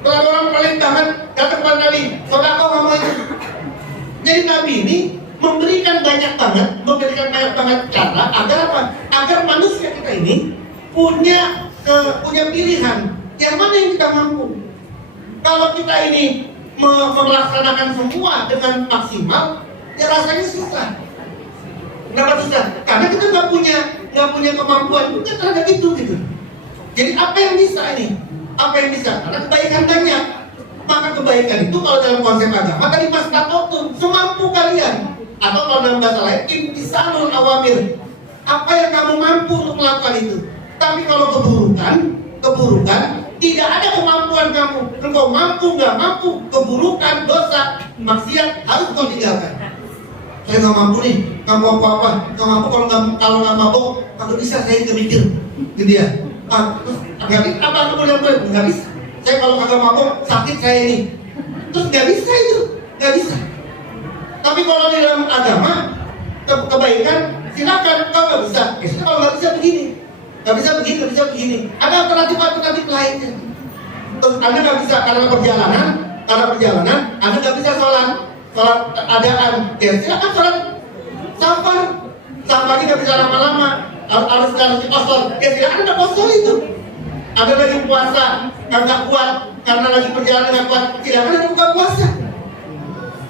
Terus ada orang paling banget datang kepada Nabi, saudara kau ngomong itu. Jadi Nabi ini memberikan banyak banget cara agar apa? Agar manusia kita ini punya pilihan yang mana yang kita mampu. Kalau kita ini melaksanakan semua dengan maksimal, ya rasanya susah. Kenapa susah? Karena kita nggak punya kemampuan juga terhadap itu gitu. Jadi apa yang bisa ini? Apa yang bisa? Karena kebaikan banyak. Maka kebaikan itu kalau dalam konsep agama tadi mastatotun, semampu kalian. Atau kalau dalam bahasa lain, imtisalul awamir. Apa yang kamu mampu untuk melakukan itu. Tapi kalau keburukan, tidak ada kemampuan kamu. Engkau mampu nggak mampu, keburukan, dosa, maksiat harus kau tinggalkan. Saya nggak mampu nih, nggak mau apa-apa, nggak mampu kalau nggak mabok, kalau bisa saya nggak mikir, gitu ya. Terus nggak bisa, apa kemudian nggak bisa. Saya kalau kagak mabok sakit saya ini, terus nggak bisa itu, nggak bisa. Tapi kalau di dalam agama kebaikan, silakan. Kau nggak bisa, kalau nggak bisa begini. Gak bisa begini. Ada alternatif lainnya. Terus Anda nggak bisa karena perjalanan, Anda nggak bisa sholat adaan. Ya silakan sholat safarnya nggak bisa lama-lama, harus di kosong. Ya silakan Anda kosong itu. Ada lagi puasa, nggak kuat karena lagi perjalanan nggak kuat, silakan Anda buka puasa.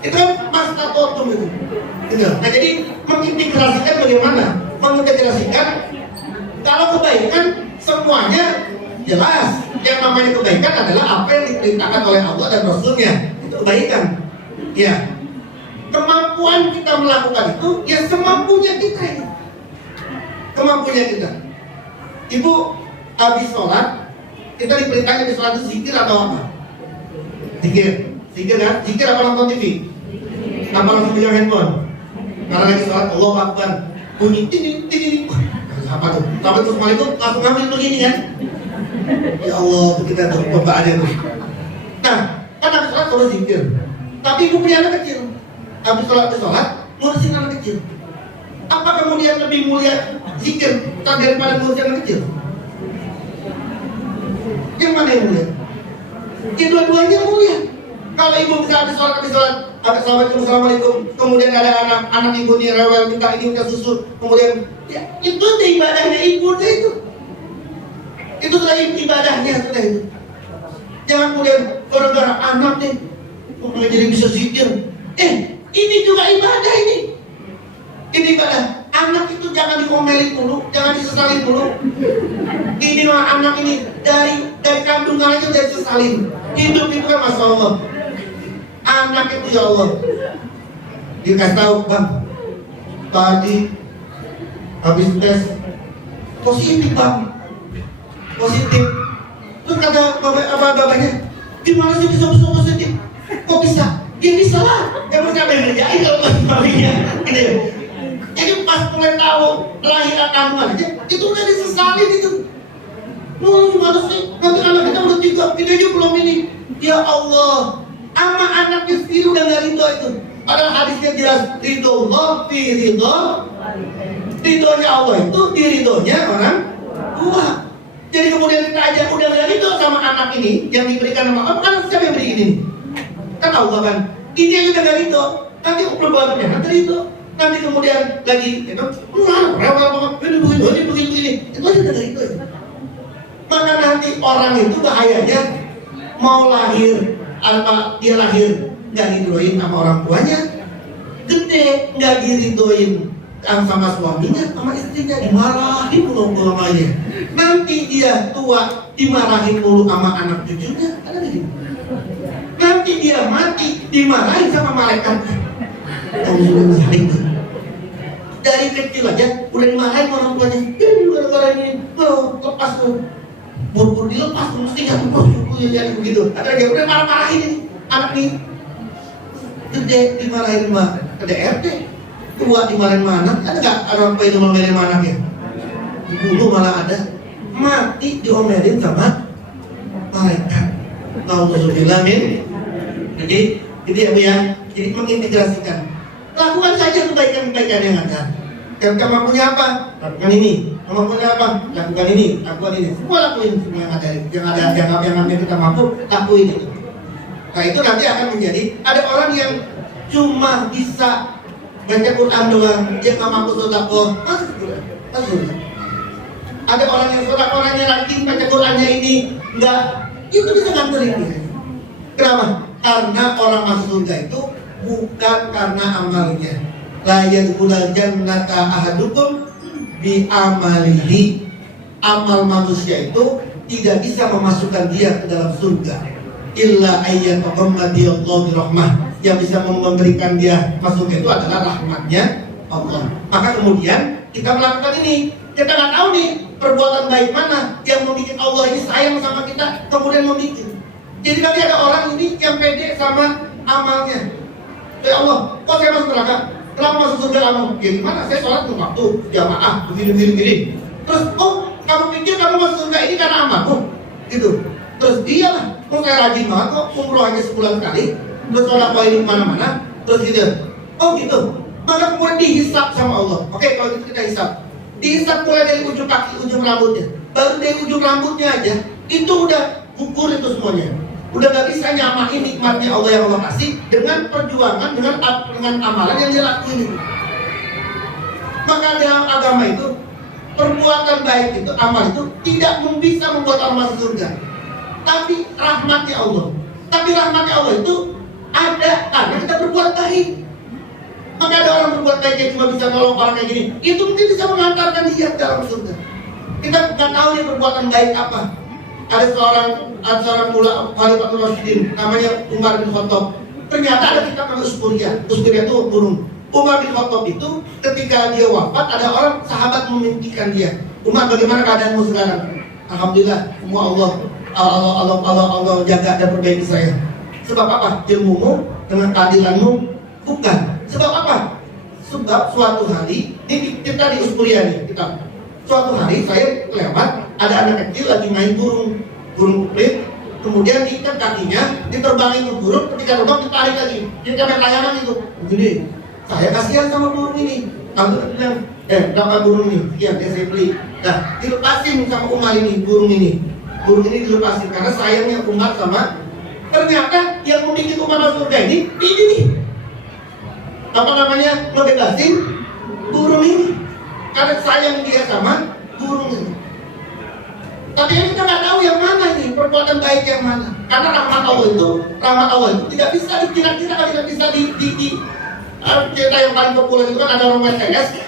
Itu kan masalah totum itu. Nah jadi mengintegrasikan bagaimana? Mengintegrasikan. Kalau kebaikan semuanya jelas. Yang namanya kebaikan adalah apa yang diperintahkan oleh Allah dan Rasulnya. Itu kebaikan. Ya. Kemampuan kita melakukan itu ya semampunya kita ini. Kemampunya kita. Ibu habis sholat, kita diperintahkan di sholat itu zikir atau apa? Zikir kan? Zikir apa nonton TV? Apa langsung pegang handphone? Karena lagi sholat Allah Akbar. Bunyi ini. Apa tuh? Sampai terus malam itu langsung ngambil begini kan? Ya Allah, kita tuh pembahasannya tuh. Nah, kan habis sholat suruh zikir. Tapi ibu punya anak kecil. Habis sholat ngurusin anak kecil. Apa kemudian lebih mulia zikir daripada ngurusin anak kecil? Yang mana yang mulia? Ya dua-duanya mulia. Kalau ibu bisa habis sholat, Assalamualaikum, kemudian ada anak ibu nih rewel minta susu, kemudian ya itu ibadahnya ibu deh itu sudah ibadahnya sudah itu. Jangan kemudian gara-gara anak nih kok jadi bisa zikir. Ini juga ibadah ini ibadah. Anak itu jangan diomelin dulu, jangan disesalin dulu. Ini mah anak ini dari kandungan aja udah disesalin. Hidup itu kan masya Allah. Anak itu ya Allah dikasih tahu, bang, tadi habis tes positif bang, positif. Terus kata bapaknya, gimana sih bisa positif? Kok bisa? Ya bisa lah. Emang siapa yang ngerjain kalau baliknya? Gitu ya. Jadi pas mulai tahu lahiran kandungan aja, itu udah disesalin itu. Gimana sih? Nanti anak kita udah 3, ini aja belum ini. Ya Allah. Ama anaknya sendiri udah gak ridho itu. Padahal hadisnya jelas, ridho Allah fi ridho. Ridhonya Allah itu di ridhonya orang tua. Jadi kemudian kita aja udah gak ridho sama anak ini yang diberikan sama Allah. Kan siapa yang beri ini? Kan Allah kan. Ini yang kita dari itu. Nanti perbuatannya dari itu. Nanti kemudian lagi, itu begini. Itu aja dari itu. Maka nanti orang itu bahayanya mau lahir, apa dia lahir nggak didoain sama orang tuanya, gede nggak didoain sama suaminya, sama istrinya, dimarahin mulu mamanya. Nanti dia tua dimarahin mulu sama anak cucunya, ada gitu. Nanti dia mati dimarahin sama malaikat. Dari kecil aja udah dimarahin sama orang tuanya. Ini gara-gara ini, lepas tuh, buru-buru dilepas tuh mesti nggak tuh, jadi begitu. Ada dia udah marah-marahin ini anak nih. Gede dimarahin sama KDRT, tua dimarahin mana? Ada nggak orang tua itu ngomelin sama anaknya? Dibunuh malah ada, mati diomelin sama malaikat. Nauzubillah min. Jadi ini ya Bu ya, jadi mengintegrasikan. Lakukan saja kebaikan-kebaikan yang ada. Yang kamu punya apa? Lakukan ini. Kamu punya apa? Lakukan ini. Lakukan ini. Semua lakuin semua yang ada, yang kita mampu lakuin itu. Nah itu nanti akan menjadi ada orang yang cuma bisa baca Quran doang, dia nggak mampu sedekah, masuk surga. Ada orang yang sedekahnya rajin baca Qurannya ini nggak, itu bisa nganterin dia. Kenapa? Karena orang masuk surga itu bukan karena amalnya. La yadkhulul jannata ahadukum bi amalihi. Amal manusia itu tidak bisa memasukkan dia ke dalam surga. Illa ayyatahammadiyallahu birahmah. Yang bisa memberikan dia masuk itu adalah rahmatnya Allah. Maka kemudian kita melakukan ini. Kita nggak tahu nih perbuatan baik mana yang membuat Allah ini sayang sama kita, kemudian membuat. Jadi nanti ada orang ini yang pede sama amalnya. Ya Allah, kok saya masuk neraka? Kenapa masuk surga kamu? Ya gimana? Saya sholat tuh waktu jamaah, begini. Terus, oh kamu pikir kamu masuk surga ini karena amalmu? Gitu. Terus iyalah, kok saya rajin banget kok, umroh aja sebulan sekali, terus sholat ini kemana-mana, terus gitu. Oh gitu. Maka kemudian dihisap sama Allah. Oke, kalau gitu kita hisap. Dihisap mulai dari ujung kaki, ujung rambutnya. Baru dari ujung rambutnya aja, itu udah gugur itu semuanya. Udah gak bisa nyamain nikmatnya Allah yang Allah kasih dengan perjuangan, dengan amalan yang dia lakuin itu. Maka dalam agama itu, perbuatan baik itu, amal itu tidak bisa membuat orang masuk surga. Tapi rahmatnya Allah. Tapi rahmatnya Allah itu ada karena kita berbuat baik. Maka ada orang berbuat baik yang cuma bisa nolong orang kayak gini, itu mungkin bisa mengantarkan dia ke dalam surga. Kita nggak tahu dia perbuatan baik apa. Ada seorang Khalifatul Rasyidin namanya Umar bin Khattab. Ternyata ada kitab namanya Uskuriyah. Uskuriyah itu burung. Umar bin Khattab itu ketika dia wafat ada orang sahabat memimpikan dia. Umar, bagaimana keadaanmu sekarang? Alhamdulillah, semua Allah jaga dan perbaiki saya. Sebab apa? Ilmumu dengan keadilanmu? Bukan. Sebab apa? Sebab suatu hari ini kita di Uskuriyah nih kita. Suatu hari saya lewat, ada anak kecil lagi main burung kulit, kemudian diikat kakinya, diterbangin ke burung, ketika terbang ditarik lagi, dia main layangan itu. Jadi saya kasihan sama burung ini. Lalu dia bilang, berapa burung ini? Iya, saya beli. Nah, dilepasin sama Umar ini, burung ini. Burung ini dilepasin karena sayangnya Umar sama. Ternyata yang membuat Umar masuk surga ini nih. Apa namanya? Ngebebasin burung ini. Karena sayang dia sama burung ini. Tapi kita nggak tahu yang mana nih perbuatan baik yang mana. Karena rahmat Allah itu tidak bisa dikira-kira, tidak bisa di cerita yang paling populer itu kan ada orang WTS,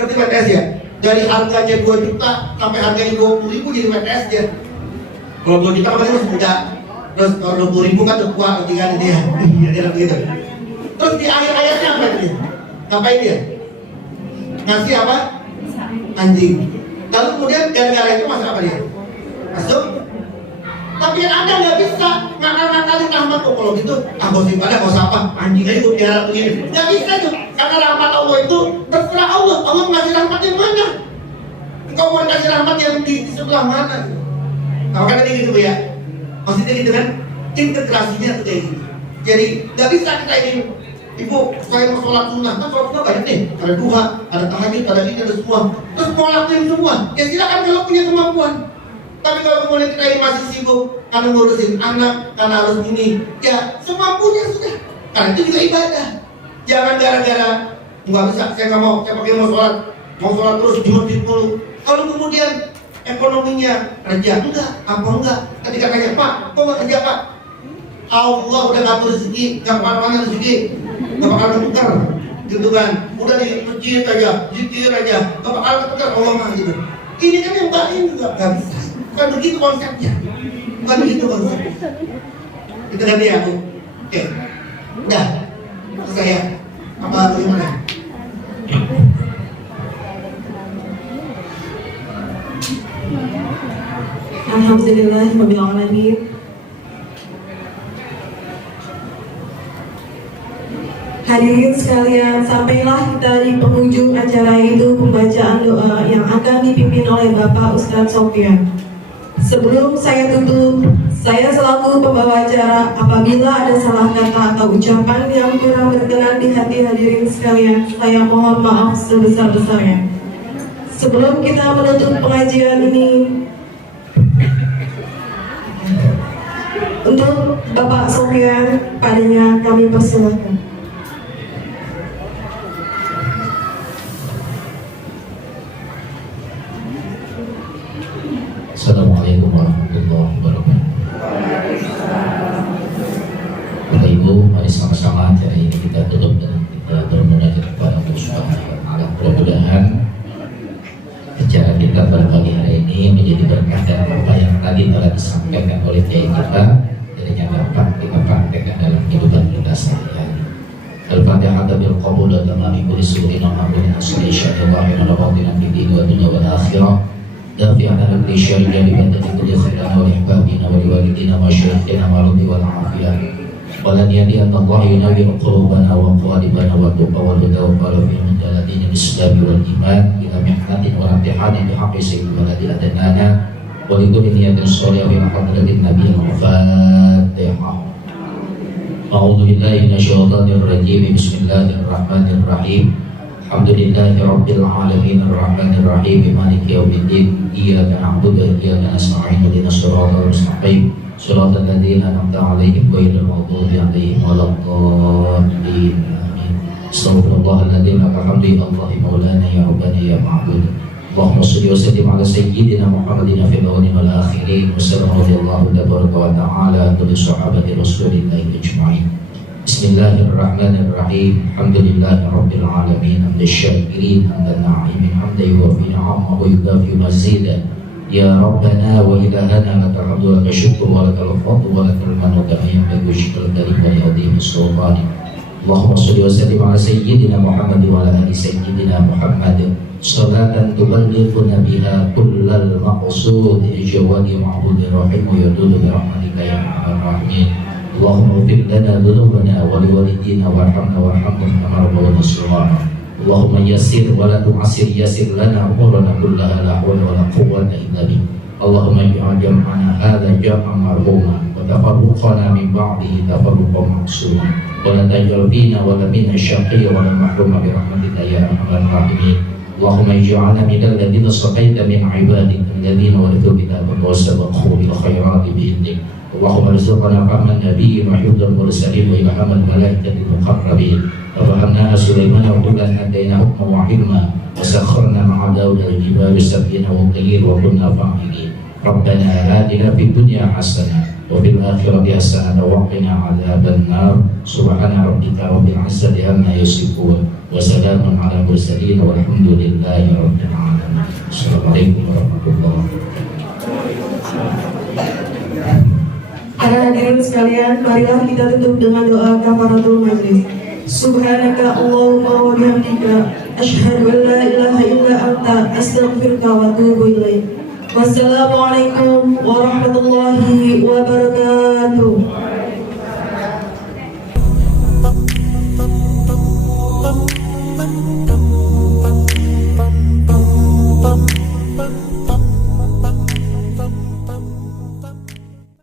ngerti WTS ya? Dari harganya 2 juta sampai harganya 20.000 jadi WTS dia. Kalau 2 juta kan masih muda, terus kalau 20.000 kan udah tua, kan dia, dia begitu. Terus di akhir ayatnya apa dia? Ngapain dia? Ngasih apa? Anjing. Lalu kemudian gara-gara itu masuk apa dia? Masuk. Tapi yang ada nggak bisa ngakal-ngakalin rahmat kok kalau gitu. Gosip ada, gosip apa? Anjing aja gue piara begini. Nggak bisa itu. Karena rahmat Allah itu terserah Allah. Allah ngasih rahmat yang mana? Engkau mau kasih rahmat yang di sebelah mana? Nah, makanya tadi gitu ya. Maksudnya gitu kan? Integrasinya tuh kayak gitu. Jadi nggak bisa kita ini. Ibu, saya mau sholat sunnah, kan sholat sunnah banyak nih. Ada duha, ada tahajud, ada ini, ada semua. Terus mau lakuin semua. Ya silakan kalau punya kemampuan. Tapi kalau kemudian kita ini masih sibuk karena ngurusin anak, karena harus ini, ya semampunya sudah. Karena itu juga ibadah. Jangan gara-gara nggak bisa, saya nggak mau, saya pakai mau sholat terus di masjid mulu. Kalau kemudian ekonominya kerja apa enggak? Ketika tanya, Pak, kok nggak kerja Pak? Allah udah ngatur rezeki, nggak kemana-mana rezeki, nggak bakal ketukar, gitu kan? Udah di masjid aja, zikir aja, nggak bakal ketukar Allah mah gitu. Ini kan yang lain juga nggak bisa. Bukan begitu konsepnya. Bukan begitu konsepnya. Kita ganti ya, Bu. Oke. Udah. Saya apa bagaimana? Alhamdulillah rabbil alamin. Hadirin sekalian, sampailah kita di penghujung acara itu pembacaan doa yang akan dipimpin oleh Bapak Ustadz Sofyan. Sebelum saya tutup, saya selaku pembawa acara, apabila ada salah kata atau ucapan yang kurang berkenan di hati hadirin sekalian, saya mohon maaf sebesar-besarnya. Sebelum kita menutup pengajian ini, untuk Bapak Sofyan, padanya kami persilakan. Assalamualaikum warahmatullahi wabarakatuh. Bapak Ibu, mari sama-sama acara ini kita tutup dan kita bermunajat kepada Allah Subhanahu wa Ta'ala. Mudah-mudahan acara kita pada pagi hari ini menjadi berkah dan apa yang tadi telah disampaikan oleh kiai kita jadinya dapat kita praktekkan dalam kehidupan kita sehari-hari. Al-Fatihah bil qabul wa tamami kulli su'in wa hamdun asli syai'allahu wa batina fi dini wa dunya wal akhirah. دافعنا كل شيء ببدن كل خيرنا ولأحبابنا ولوالدينا وشيخنا ورضي والعافية ولن يدي أن الله ينور قلوبنا وقوالبنا والتقى والهدى وقال في مدى دين الإسلام والإيمان إلى محنة وامتحان بحق سيد ولد أدنانا ولكل نية صالحة في حضرة النبي الفاتحة. أعوذ بالله من الشيطان الرجيم. بسم الله الرحمن الرحيم. Alhamdulillahi Rabbil Alamin Ar-Rahmanir Rahim Maliki Yawmiddin Iyyaka na'budu wa iyyaka nasta'in ihdinas siratal mustaqim siratal ladzina an'amta 'alaihim ghairil maghdubi 'alaihim waladdallin. Amin. Astaghfirullahaladzim laka hamdi Allahi maulana ya rabbana ya ma'bud. Allahumma shalli wa sallim ala sayyidina Muhammadin fil awwalin wal akhirin wa sallam radhiyallahu tabaraka wa ta'ala an sahabati rasulillahi ajma'in. Bismillahirrahmanirrahim. Alhamdulillahi rabbil alamin. Hamdan syakirin, hamdan na'imin, hamdan yuwafi ni'amahu wa yukafi mazidah. Ya Rabbana wa ilahana lakal hamdu wa lakal syukru wa lakal fadlu wa lakal manu kama yanbaghi syukrul karim wa li'adhimi sultani. Allahumma shalli wa sallim ala sayyidina Muhammad wa ala ali sayyidina Muhammad salatan tuballighuna biha kullal maqsud ijwadi ma'budir rahim wa yadudu bi rahmatika ya arhamar rahimin. Allahumma ighfir lana dhunubana wa liwalidina warhamna warhamhum kama rabbawna shaghira. Allahumma yassir wa la tu'assir, yassir lana umurana kullaha la hawla wa la quwwata illa bik. Allahumma ij'al jam'ana hadha jam'an marhuma wa tafarruqana min ba'dihi tafarruqan ma'suma wa la taj'al fina wa la minna shaqiyyan wa la mahruma bi rahmatika ya arhamar rahimin. Allahumma ij'alna minal ladzina safaita min 'ibadika alladzina warithu kitabaka wa sabaqu bil khairati bi idnik. Allahumma rizqna fahman nabiyyin wa hifdzal mursalin wa ilhamal malaikatil muqarrabin. Wa fahamna Sulaiman wa kullan hadaina hukman wa hilma wa sakharna ma'a Daud al-jibali sabbina wa tayr wa kunna fa'ilin. Rabbana atina fid dunya hasanah wa fil akhirati hasanah wa qina adzaban nar. Subhana rabbika rabbil izzati amma yasifun wa salamun 'alal mursalin walhamdulillahi rabbil alamin. Assalamualaikum warahmatullahi wabarakatuh. Para hadirin sekalian, marilah kita tutup dengan doa kafaratul majlis. Subhanaka Allahumma wa bihamdika asyhadu an la ilaha illa anta astaghfiruka wa atubu ilaik. Wassalamualaikum warahmatullahi wabarakatuh.